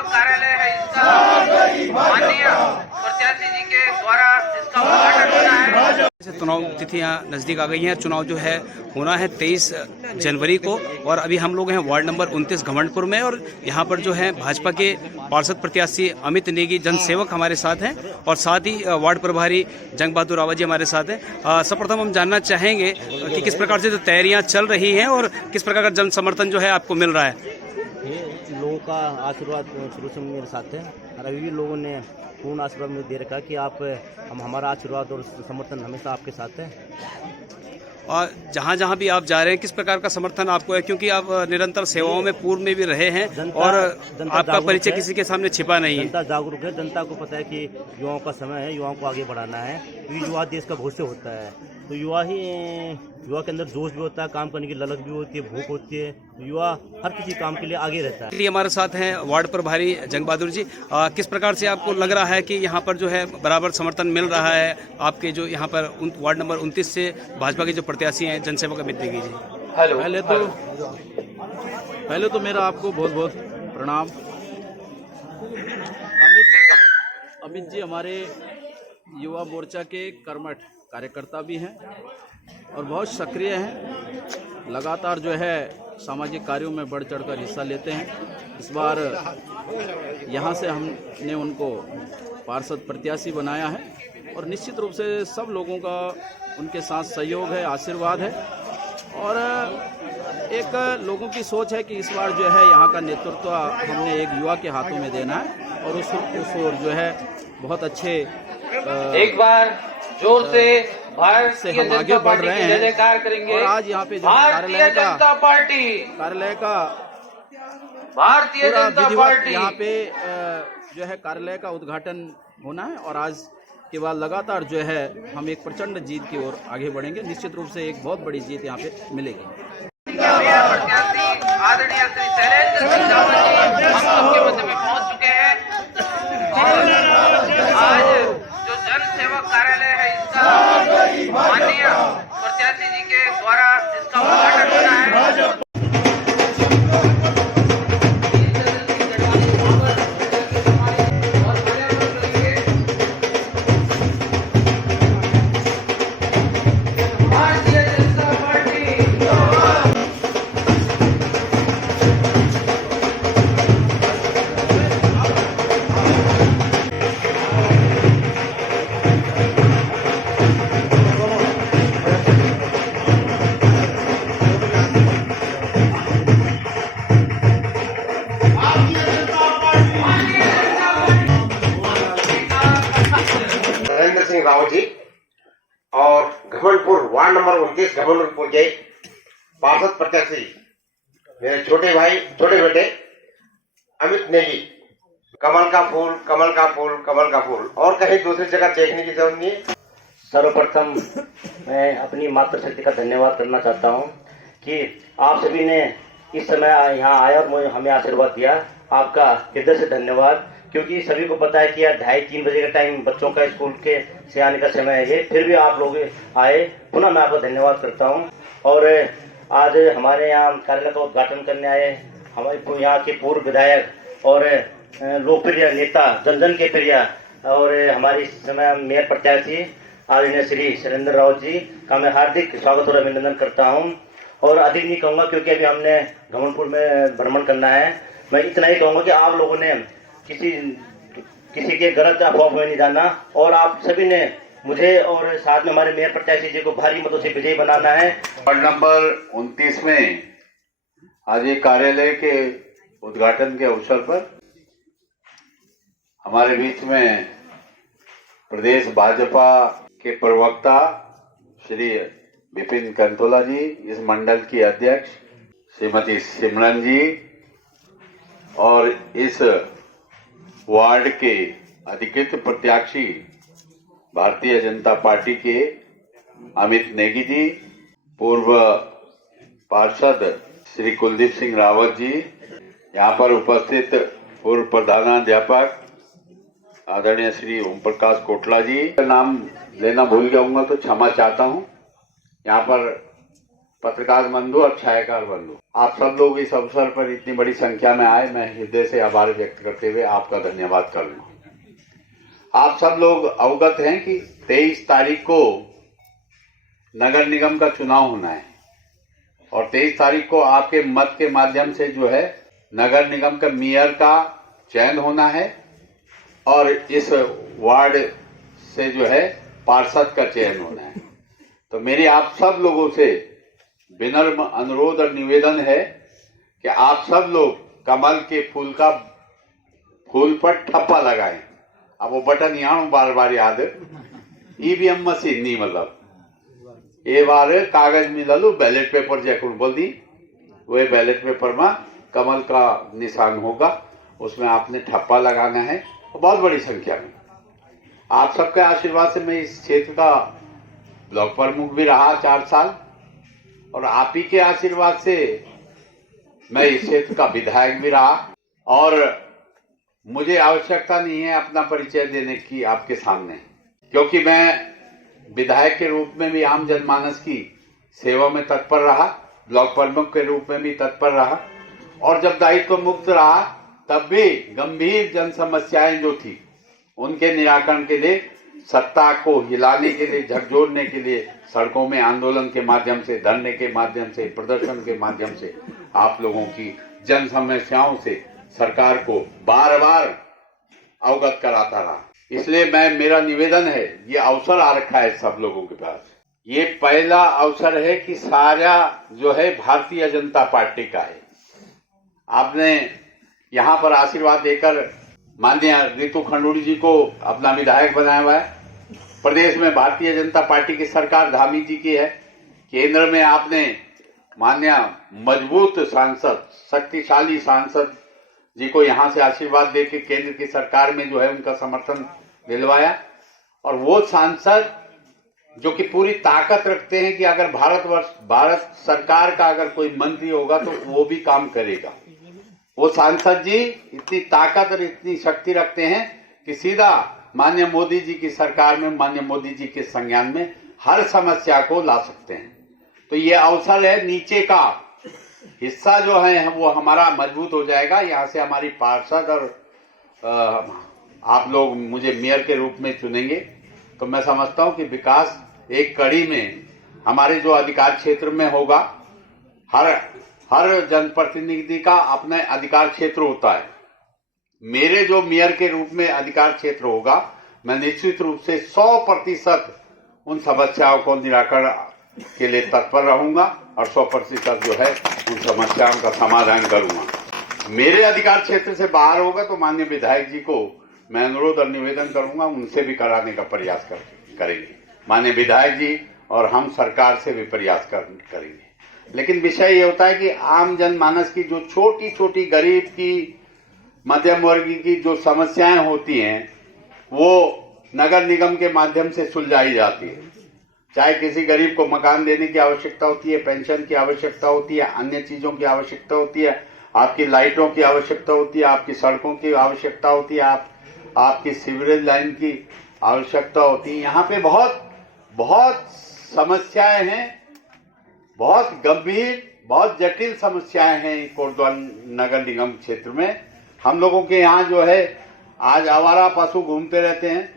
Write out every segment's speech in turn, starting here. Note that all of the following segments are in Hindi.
सेवक कार्यालय है इसका माननीय प्रत्याशी जी के द्वारा इसका उद्घाटन होना है। चुनाव तिथियां नजदीक आ गई हैं। चुनाव जो है होना है 23 जनवरी को और अभी हम लोग हैं वार्ड नंबर 29 घमंडपुर में और यहाँ पर जो है भाजपा के पार्षद प्रत्याशी अमित नेगी जनसेवक हमारे साथ हैं और साथ ही वार्ड प्रभारी जंग बहादुर रावत जी हमारे साथ हैं। सबप्रथम हम जानना चाहेंगे कि किस प्रकार से जो तैयारियां चल रही हैं और किस प्रकार का जन समर्थन जो है आपको मिल रहा है। लोगों का आशीर्वाद शुरू से मेरे साथ है और अभी भी लोगों ने पूर्ण आशीर्वाद मुझे दे रखा कि आप हमारा आशीर्वाद और समर्थन हमेशा आपके साथ है। और जहाँ जहाँ भी आप जा रहे हैं किस प्रकार का समर्थन आपको है, क्योंकि आप निरंतर सेवाओं में पूर्व में भी रहे हैं और आपका परिचय किसी के सामने छिपा नहीं है। जनता जागरूक है, जनता को पता है कि युवाओं का समय है, युवाओं को आगे बढ़ाना है क्योंकि युवा देश का भविष्य होता है। तो युवा के अंदर जोश भी होता है, काम करने की ललक भी होती है, भूख होती है। तो युवा हर किसी काम के लिए आगे रहता है। हमारे साथ हैं वार्ड प्रभारी जंग बहादुर जी। किस प्रकार से आपको लग रहा है कि यहाँ पर जो है बराबर समर्थन मिल रहा है आपके जो यहाँ पर वार्ड नंबर 29 से भाजपा के जो प्रत्याशी हैं जनसेवक अमित नेगी जी? पहले तो मेरा आपको बहुत बहुत प्रणाम। अमित जी हमारे युवा मोर्चा के कर्मठ कार्यकर्ता भी हैं और बहुत सक्रिय हैं। लगातार जो है सामाजिक कार्यों में बढ़ चढ़कर हिस्सा लेते हैं। इस बार यहाँ से हमने उनको पार्षद प्रत्याशी बनाया है और निश्चित रूप से सब लोगों का उनके साथ सहयोग है, आशीर्वाद है और एक लोगों की सोच है कि इस बार जो है यहाँ का नेतृत्व हमने एक युवा के हाथों में देना है और उस ओर जो है बहुत अच्छे एक बार जोर से भारत से हम आगे बढ़ रहे हैं। जयकार करेंगे और आज यहाँ पे जो भारतीय जनता पार्टी कार्यालय का भारतीय जनता पार्टी यहाँ पे जो है कार्यालय का उद्घाटन होना है और आज के बाद लगातार जो है हम एक प्रचंड जीत की ओर आगे बढ़ेंगे। निश्चित रूप से एक बहुत बड़ी जीत यहाँ पे मिलेगी। आदरणीय श्री शैलेंद्र सिंह रावत जी हम सबके मध्य में पहुंच चुके हैं और आज जो जन सेवक कार्यालय है इसका माननीय प्रत्याशी जी के द्वारा इसका उद्घाटन होना है। शैलेंद्र सिंह रावत जी और घमंडपुर वार्ड नंबर 29 घमंडपुर के पार्षद प्रत्याशी मेरे छोटे भाई छोटे बेटे अमित नेगी। कमल का फूल, कमल का फूल, कमल का फूल और कहीं दूसरी जगह देखने की जरूरत नहीं है। सर्वप्रथम मैं अपनी मातृशक्ति का धन्यवाद करना चाहता हूं कि आप सभी ने इस समय यहाँ आए और मुझे हमें आशीर्वाद दिया। आपका हृदय से धन्यवाद, क्योंकि सभी को पता है कि यार 2:30-3 बजे का टाइम बच्चों का स्कूल के से आने का समय है ये, फिर भी आप लोग आए। पुनः मैं आपका धन्यवाद करता हूं। और आज हमारे यहाँ कार्यालय का उद्घाटन करने आए हमारे यहाँ के पूर्व विधायक और लोकप्रिय नेता, जन जन के प्रिय और हमारे इस समय मेयर प्रत्याशी आदरणीय श्री शैलेंद्र रावत जी का मैं हार्दिक स्वागत और अभिनंदन करता हूं। और अधिक नहीं कहूँगा क्योंकि अभी हमने घमंडपुर में भ्रमण करना है। मैं इतना ही कहूँगा कि आप लोगों ने किसी के गलत अफवाह में नहीं जाना और आप सभी ने मुझे और साथ में हमारे मेयर प्रत्याशी जी को भारी मतों से विजयी बनाना है। वार्ड नंबर 29 में आज ये कार्यालय के उद्घाटन के अवसर पर हमारे बीच में प्रदेश भाजपा के प्रवक्ता श्री विपिन कंतोला जी, इस मंडल की अध्यक्ष श्रीमती सिमरन जी और इस वार्ड के अधिकृत प्रत्याशी भारतीय जनता पार्टी के अमित नेगी जी, पूर्व पार्षद श्री कुलदीप सिंह रावत जी, यहाँ पर उपस्थित पूर्व प्रधानाध्यापक आदरणीय श्री ओम प्रकाश कोटला जी, नाम लेना भूल गया हूँ तो क्षमा चाहता हूँ। यहाँ पर पत्रकार बंधु और छायाकार बंधु, आप सब लोग इस अवसर पर इतनी बड़ी संख्या में आए, मैं हृदय से आभार व्यक्त करते हुए आपका धन्यवाद करूंगा। आप सब लोग अवगत हैं कि 23 तारीख को नगर निगम का चुनाव होना है और 23 तारीख को आपके मत के माध्यम से जो है नगर निगम का मेयर का चयन होना है और इस वार्ड से जो है पार्षद का चयन होना है। तो मेरी आप सब लोगों से विनम्र अनुरोध और निवेदन है कि आप सब लोग कमल के फूल पर ठप्पा लगाएं। अब वो बटन यहाँ बार बार याद ईवीएम मशीन नहीं, मतलब ये बार कागज मिलू बैलेट पेपर जैकुड़ बोल दी, वह बैलेट पेपर में कमल का निशान होगा, उसमें आपने ठप्पा लगाना है। बहुत बड़ी संख्या में आप सबके आशीर्वाद से मैं इस क्षेत्र का ब्लॉक प्रमुख भी रहा 4 साल और आप ही के आशीर्वाद से मैं इस क्षेत्र का विधायक भी रहा और मुझे आवश्यकता नहीं है अपना परिचय देने की आपके सामने, क्योंकि मैं विधायक के रूप में भी आम जनमानस की सेवा में तत्पर रहा, ब्लॉक प्रमुख के रूप में भी तत्पर रहा और जब दायित्व मुक्त रहा तब भी गंभीर जन समस्याएं जो थी उनके निराकरण के लिए, सत्ता को हिलाने के लिए, झकझोरने के लिए सड़कों में आंदोलन के माध्यम से, धरने के माध्यम से, प्रदर्शन के माध्यम से आप लोगों की जन समस्याओं से सरकार को बार बार अवगत कराता रहा। इसलिए मेरा निवेदन है, ये अवसर आ रखा है सब लोगों के पास, ये पहला अवसर है कि सारा जो है भारतीय जनता पार्टी का है। आपने यहाँ पर आशीर्वाद देकर माननीय रितु खंडूड़ी जी को अपना विधायक बनाया हुआ है। प्रदेश में भारतीय जनता पार्टी की सरकार धामी जी की है। केंद्र में आपने माननीय मजबूत सांसद, शक्तिशाली सांसद जी को यहाँ से आशीर्वाद देकर केंद्र की सरकार में जो है उनका समर्थन दिलवाया और वो सांसद जो कि पूरी ताकत रखते हैं कि अगर भारत सरकार का अगर कोई मंत्री होगा तो वो भी काम करेगा, वो सांसद जी इतनी ताकत और इतनी शक्ति रखते हैं कि सीधा माननीय मोदी जी की सरकार में, माननीय मोदी जी के संज्ञान में हर समस्या को ला सकते हैं। तो ये अवसर है, नीचे का हिस्सा जो है वो हमारा मजबूत हो जाएगा। यहाँ से हमारी पार्षद और आप लोग मुझे मेयर के रूप में चुनेंगे तो मैं समझता हूँ कि विकास एक कड़ी में हमारे जो अधिकार क्षेत्र में होगा, हर जनप्रतिनिधि का अपना अधिकार क्षेत्र होता है। मेरे जो मेयर के रूप में अधिकार क्षेत्र होगा, मैं निश्चित रूप से 100% उन समस्याओं को निराकरण के लिए तत्पर रहूंगा और 100% जो है उन समस्याओं का समाधान करूंगा। मेरे अधिकार क्षेत्र से बाहर होगा तो माननीय विधायक जी को मैं अनुरोध और निवेदन करूंगा, उनसे भी कराने का प्रयास करेंगे। माननीय विधायक जी और हम सरकार से भी प्रयास करेंगे। लेकिन विषय ये होता है कि आम जनमानस की जो छोटी छोटी गरीब की, मध्यम वर्गीय की जो समस्याएं होती हैं वो नगर निगम के माध्यम से सुलझाई जाती है। चाहे किसी गरीब को मकान देने की आवश्यकता होती है, पेंशन की आवश्यकता होती है, अन्य चीजों की आवश्यकता होती है, आपकी लाइटों की आवश्यकता होती है, आपकी सड़कों की आवश्यकता होती है, आपकी सीवरेज लाइन की आवश्यकता होती है। यहाँ पे बहुत समस्याएं हैं, बहुत गंभीर, बहुत जटिल समस्याएं हैं कोटद्वार नगर निगम क्षेत्र में। हम लोगों के यहाँ जो है आज आवारा पशु घूमते रहते हैं,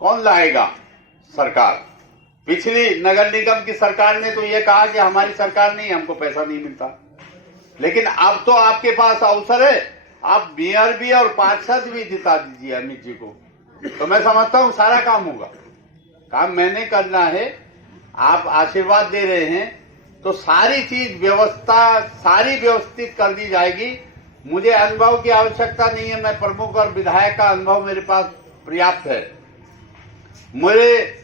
कौन लाएगा? सरकार। पिछली नगर निगम की सरकार ने तो ये कहा कि हमारी सरकार नहीं, हमको पैसा नहीं मिलता। लेकिन अब तो आपके पास अवसर है, आप मेयर भी और पार्षद भी जिता दीजिए अमित जी को, तो मैं समझता हूँ सारा काम होगा। काम मैंने करना है, आप आशीर्वाद दे रहे हैं तो सारी चीज व्यवस्था सारी व्यवस्थित कर दी जाएगी। मुझे अनुभव की आवश्यकता नहीं है, मैं प्रमुख और विधायक का अनुभव मेरे पास पर्याप्त है। मुझे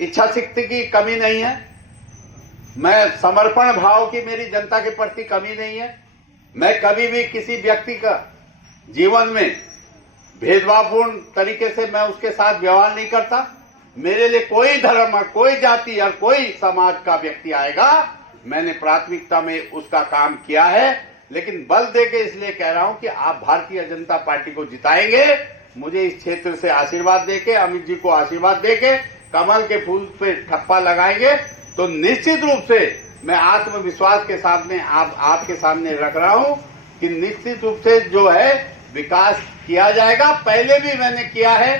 इच्छा शक्ति की कमी नहीं है, मैं समर्पण भाव की मेरी जनता के प्रति कमी नहीं है। मैं कभी भी किसी व्यक्ति का जीवन में भेदभावपूर्ण तरीके से मैं उसके साथ व्यवहार नहीं करता। मेरे लिए कोई धर्म, कोई जाति और कोई समाज का व्यक्ति आएगा, मैंने प्राथमिकता में उसका काम किया है। लेकिन बल देके इसलिए कह रहा हूं कि आप भारतीय जनता पार्टी को जिताएंगे। मुझे इस क्षेत्र से आशीर्वाद देके, अमित जी को आशीर्वाद देके, कमल के फूल पे ठप्पा लगाएंगे तो निश्चित रूप से मैं आत्मविश्वास के सामने आपके सामने रख रहा हूं कि निश्चित रूप से जो है विकास किया जाएगा। पहले भी मैंने किया है,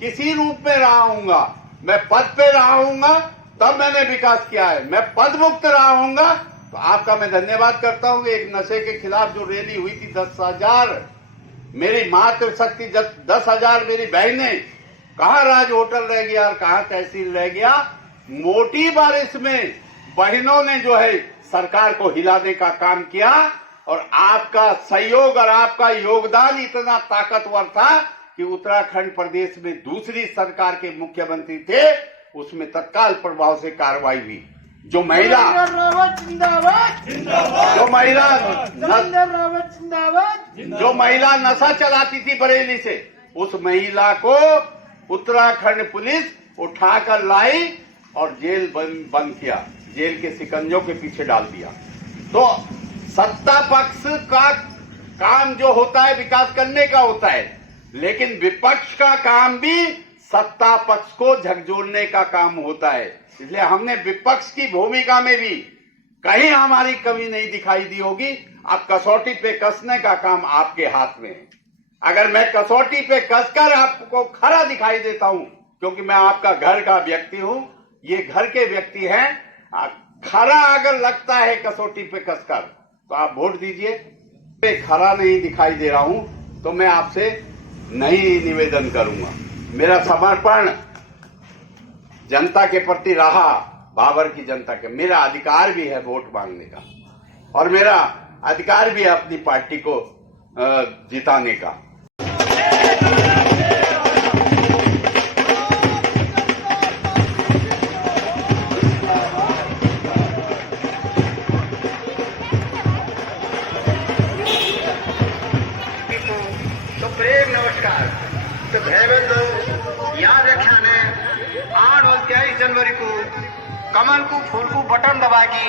किसी रूप में रहा हूंगा, मैं पद पे रहा हूंगा तब मैंने विकास किया है, मैं पद मुक्त रहा हूंगा। तो आपका मैं धन्यवाद करता हूं कि एक नशे के खिलाफ जो रैली हुई थी 10,000 मेरी मातृशक्ति 10,000 मेरी बहनें, कहाँ राज होटल रह गया और कहाँ तहसील रह गया। मोटी बारिश में बहनों ने जो है सरकार को हिलाने का काम किया और आपका सहयोग और आपका योगदान इतना ताकतवर था कि उत्तराखंड प्रदेश में दूसरी सरकार के मुख्यमंत्री थे, उसमें तत्काल प्रभाव से कार्रवाई हुई। जो महिला नशा चलाती थी बरेली से, उस महिला को उत्तराखंड पुलिस उठाकर लाई और जेल बंद किया, जेल के शिकंजों के पीछे डाल दिया। तो सत्ता पक्ष का काम जो होता है विकास करने का होता है, लेकिन विपक्ष का काम भी सत्ता पक्ष को झकझोरने का काम होता है। इसलिए हमने विपक्ष की भूमिका में भी कहीं हमारी कमी नहीं दिखाई दी होगी। अब कसौटी पे कसने का काम आपके हाथ में है। अगर मैं कसौटी पे कसकर आपको खरा दिखाई देता हूं, क्योंकि मैं आपका घर का व्यक्ति हूं, ये घर के व्यक्ति हैं, खरा अगर लगता है कसौटी पे कसकर तो आप वोट दीजिए। खरा नहीं दिखाई दे रहा हूं तो मैं आपसे नहीं निवेदन करूंगा। मेरा समर्पण जनता के प्रति रहा, बाबर की जनता के। मेरा अधिकार भी है वोट मांगने का और मेरा अधिकार भी है अपनी पार्टी को जिताने का। तो प्रेम नमस्कार। तो भाई बंधु याद रखा ने 8 और 23 जनवरी को कमल को फूल को बटन दबागी।